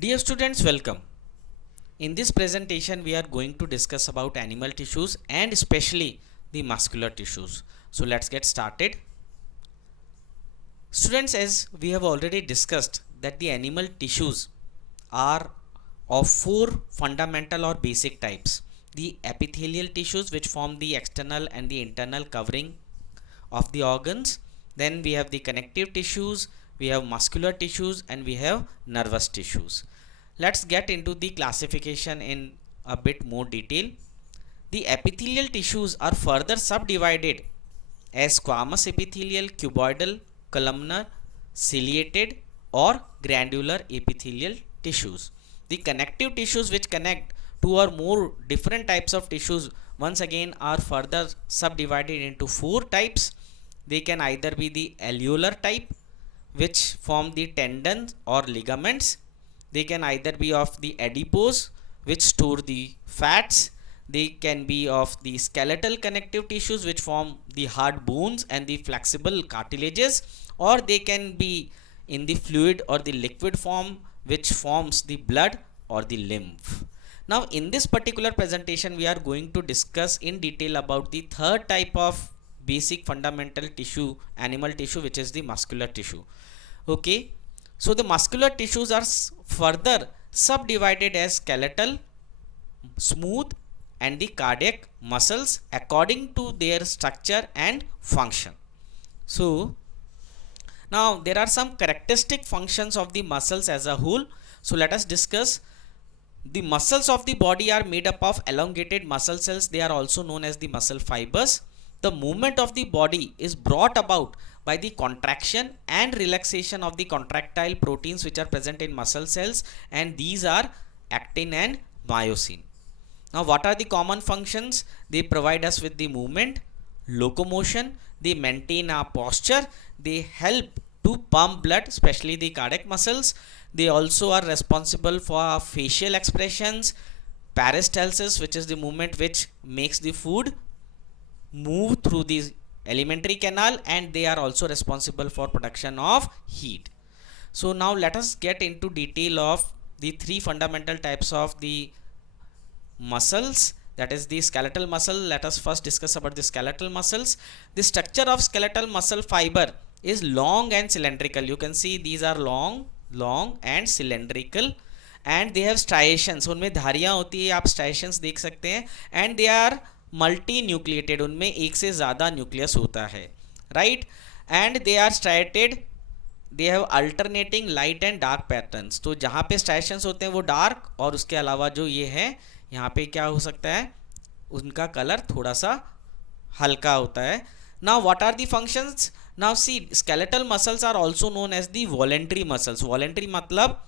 Dear students, welcome. In this presentation, we are going to discuss about animal tissues and especially the muscular tissues. So let's get started. Students, as we have already discussed that the animal tissues are of four fundamental or basic types. The epithelial tissues, which form the external and the internal covering of the organs. Then we have the connective tissues, we have muscular tissues, and we have nervous tissues. Let's get into the classification in a bit more detail. The epithelial tissues are further subdivided as squamous epithelial, cuboidal, columnar, ciliated, or granular epithelial tissues. The connective tissues, which connect two or more different types of tissues, once again are further subdivided into four types. They can either be the alveolar type, which form the tendons or ligaments. They can either be of the adipose, which store the fats. They can be of the skeletal connective tissues, which form the hard bones and the flexible cartilages, or they can be in the fluid or the liquid form, which forms the blood or the lymph. Now in this particular presentation, we are going to discuss in detail about the third type of basic fundamental tissue, animal tissue, which is the muscular tissue. Okay, so the muscular tissues are further subdivided as skeletal, smooth, and the cardiac muscles according to their structure and function. So now there are some characteristic functions of the muscles as a whole. So let us discuss. The muscles of the body are made up of elongated muscle cells. They are also known as the muscle fibers. The movement of the body is brought about by the contraction and relaxation of the contractile proteins which are present in muscle cells, and these are actin and myosin. Now what are the common functions? They provide us with the movement, locomotion, they maintain our posture, they help to pump blood, especially the cardiac muscles. They also are responsible for facial expressions, peristalsis, which is the movement which makes the food move through the alimentary canal, and they are also responsible for production of heat. So now let us get into detail of the three fundamental types of the muscles, that is the skeletal muscle. Let us first discuss about the skeletal muscles. The structure of skeletal muscle fiber is long and cylindrical. You can see these are long and cylindrical, and they have striations. उनमें धारियां होती है, आप striations देख सकते हैं, and they are multinucleated. उनमें एक से ज़्यादा न्यूक्लियस होता है, right, and they are striated. They have alternating light and dark patterns. तो जहाँ पे स्ट्राइशंस होते हैं वो डार्क, और उसके अलावा जो ये है यहाँ पे क्या हो सकता है, उनका कलर थोड़ा सा हल्का होता है. Now what are the functions? Now see, skeletal muscles are also known as the voluntary muscles. Voluntary मतलब,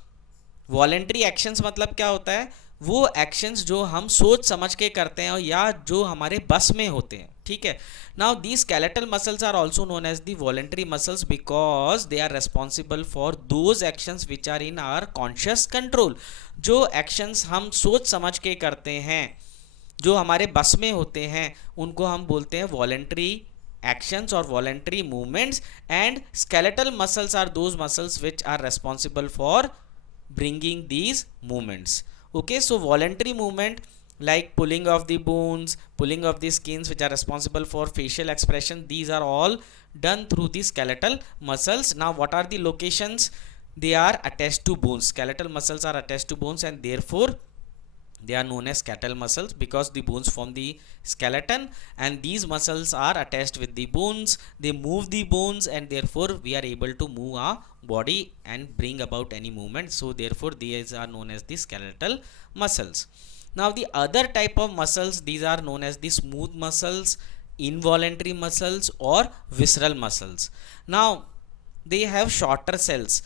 वॉलेंट्री एक्शंस मतलब क्या होता है, वो एक्शंस जो हम सोच समझ के करते हैं या जो हमारे बस में होते हैं, ठीक है. Now the skeletal muscles are also known as the voluntary muscles because they are responsible for those actions which are in our conscious control. जो एक्शंस हम सोच समझ के करते हैं, जो हमारे बस में होते हैं, उनको हम बोलते हैं voluntary actions or voluntary movements, and skeletal muscles are those muscles which are responsible for bringing these movements. Okay, so voluntary movement like pulling of the bones, pulling of the skins, which are responsible for facial expression, these are all done through the skeletal muscles. Now what are the locations? They are attached to bones. Skeletal muscles are attached to bones, and therefore they are known as skeletal muscles because the bones form the skeleton, and these muscles are attached with the bones. They move the bones, and therefore we are able to move our body and bring about any movement. So therefore these are known as the skeletal muscles. Now the other type of muscles, these are known as the smooth muscles, involuntary muscles, or visceral muscles. Now they have shorter cells,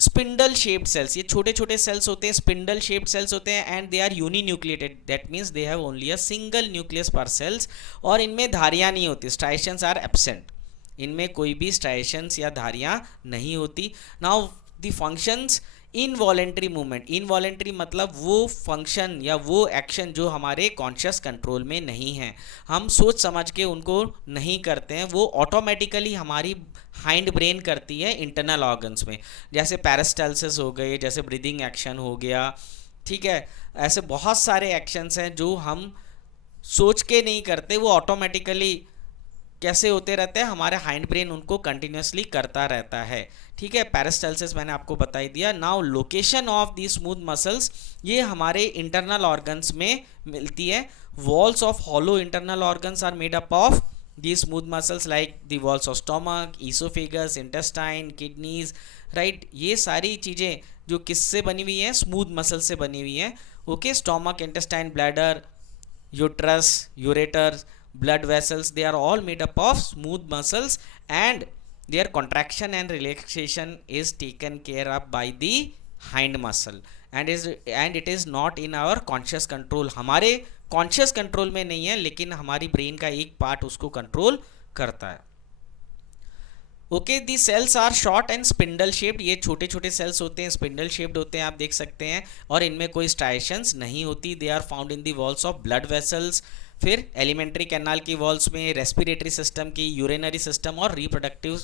spindle shaped cells. ये छोटे छोटे sales होते हैं, spindle shaped cells होते हैं, and they are uninucleated. That means they have only a single nucleus per cells, और इनमें धारियाँ नहीं होती. Striations are absent. इनमें कोई भी स्ट्राइशंस या धारियाँ नहीं होती. Now the functions involuntary movement, involuntary मतलब वो फंक्शन या वो एक्शन जो हमारे कॉन्शियस कंट्रोल में नहीं है, हम सोच समझ के उनको नहीं करते हैं, वो ऑटोमेटिकली हमारी हाइंड ब्रेन करती है इंटरनल ऑर्गन्स में, जैसे पैरास्टाल्सिस हो गए, जैसे ब्रीदिंग एक्शन हो गया, ठीक है। ऐसे बहुत सारे एक्शंस हैं जो हम सोच के नहीं करते, वो ऑटोमेटिकली कैसे होते रहते हैं, हमारे हाइंड ब्रेन उनको कंटिन्यूसली करता रहता है, ठीक है। पैरास्टाल्सिस मैंने आपको बता ही दिया। Now location of the smooth muscles, ये हमारे इंटरनल ऑर्गन्स में मिलती है। Walls of hollow internal organs are made up of the smooth muscles like the walls of stomach, oesophagus, intestine, kidneys, right. ये सारी चीज़ें जो किससे बनी हुई हैं, स्मूथ मसल से बनी हुई हैं, okay. Stomach, intestine, bladder, uterus, ureters, blood vessels, they are all made up of smooth muscles, and their contraction and relaxation is taken care of by the hind muscle, and it is not in our conscious control, हमारे conscious control में नहीं है, लेकिन हमारी brain का एक part उसको control करता है, okay. The cells are short and spindle shaped, ये छोटे छोटे सेल्स होते हैं, स्पिंडल शेप्ड होते हैं, आप देख सकते हैं, और इनमें कोई स्ट्राइशंस नहीं होती। They are found in the walls of blood vessels, फिर एलिमेंट्री कैनाल की वॉल्स में, रेस्पिरेटरी सिस्टम की, यूरिनरी सिस्टम और रिप्रोडक्टिव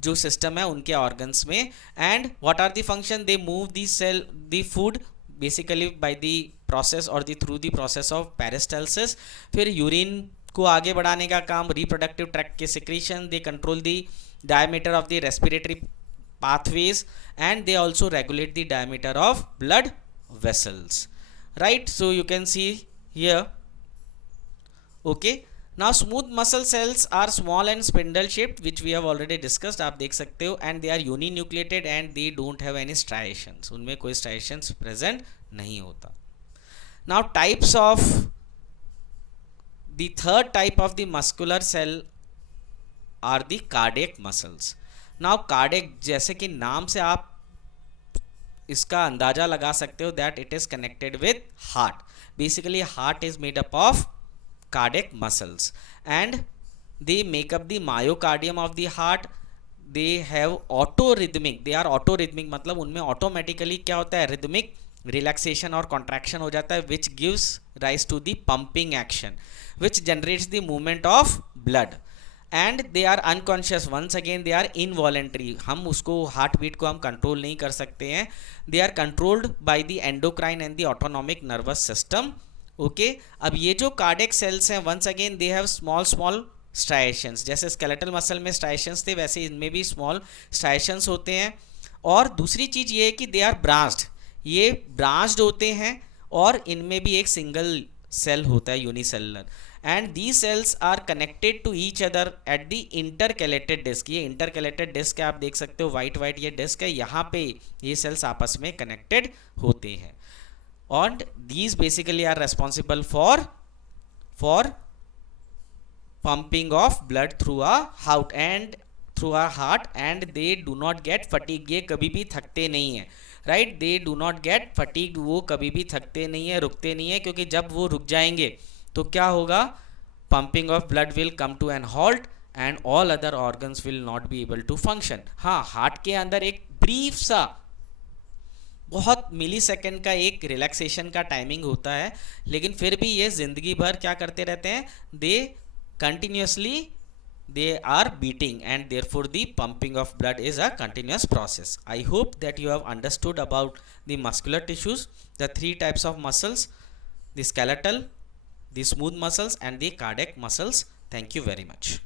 जो सिस्टम है उनके ऑर्गन्स में। And what are the function, they move the cell the food basically by the process और the through the process of peristalsis. फिर यूरिन को आगे बढ़ाने का काम, रिप्रोडक्टिव ट्रैक्ट के secretion, they control the diameter of the respiratory pathways, and they also regulate the diameter of blood vessels, right? So you can see here, okay. Now smooth muscle cells are small and spindle shaped, which we have already discussed, आप देख सकते हो, and they are uninucleated and they don't have any striations, उनमें कोई striations present नहीं होता. Now types of the third type of the muscular cell are the cardiac muscles. Now cardiac, जैसे कि नाम से आप इसका अंदाजा लगा सकते हो that it is connected with heart. Basically heart is made up of cardiac muscles and they make up the myocardium of the heart. They have autorhythmic, they are autorhythmic मतलब उनमें automatically क्या होता है, rhythmic relaxation और contraction हो जाता है, which gives rise to the pumping action which generates the movement of blood. And they are unconscious, once again they are involuntary, हम उसको हार्ट बीट को हम कंट्रोल नहीं कर सकते हैं. They are controlled by the endocrine and the autonomic nervous system. Okay, अब ये जो कार्डियक सेल्स हैं, once again they have small small striations, जैसे स्केलेटल मसल में स्ट्राइशंस थे वैसे इनमें भी स्मॉल स्ट्राइशंस होते हैं. और दूसरी चीज़ ये है कि दे आर ब्रांच्ड, ये ब्रांच्ड होते हैं और इनमें भी एक सिंगल सेल होता है unicellular. And the cells are connected to each other at the intercalated disc. ये इंटरकैलेटेड डिस्क है, आप देख सकते हो वाइट वाइट ये डिस्क है, यहाँ पे ये सेल्स आपस में कनेक्टेड होते हैं. और these basically are responsible for pumping of blood through a heart and they do not get fatigue. ये कभी भी थकते नहीं है, right. They do not gate fatigued, वो कभी भी थकते नहीं है, रुकते नहीं है, क्योंकि जब वो रुक जाएंगे तो क्या होगा, pumping of blood will come to an halt and all other organs will not be able to function. हाँ, हार्ट के अंदर एक ब्रीफ सा बहुत मिली सेकेंड का एक रिलैक्सेशन का टाइमिंग होता है, लेकिन फिर भी ये जिंदगी भर क्या करते रहते हैं, दे continuously they are beating and therefore the pumping of blood is a continuous process. I hope that you have understood about the muscular tissues, the three types of muscles, the skeletal, the smooth muscles and the cardiac muscles. Thank you very much.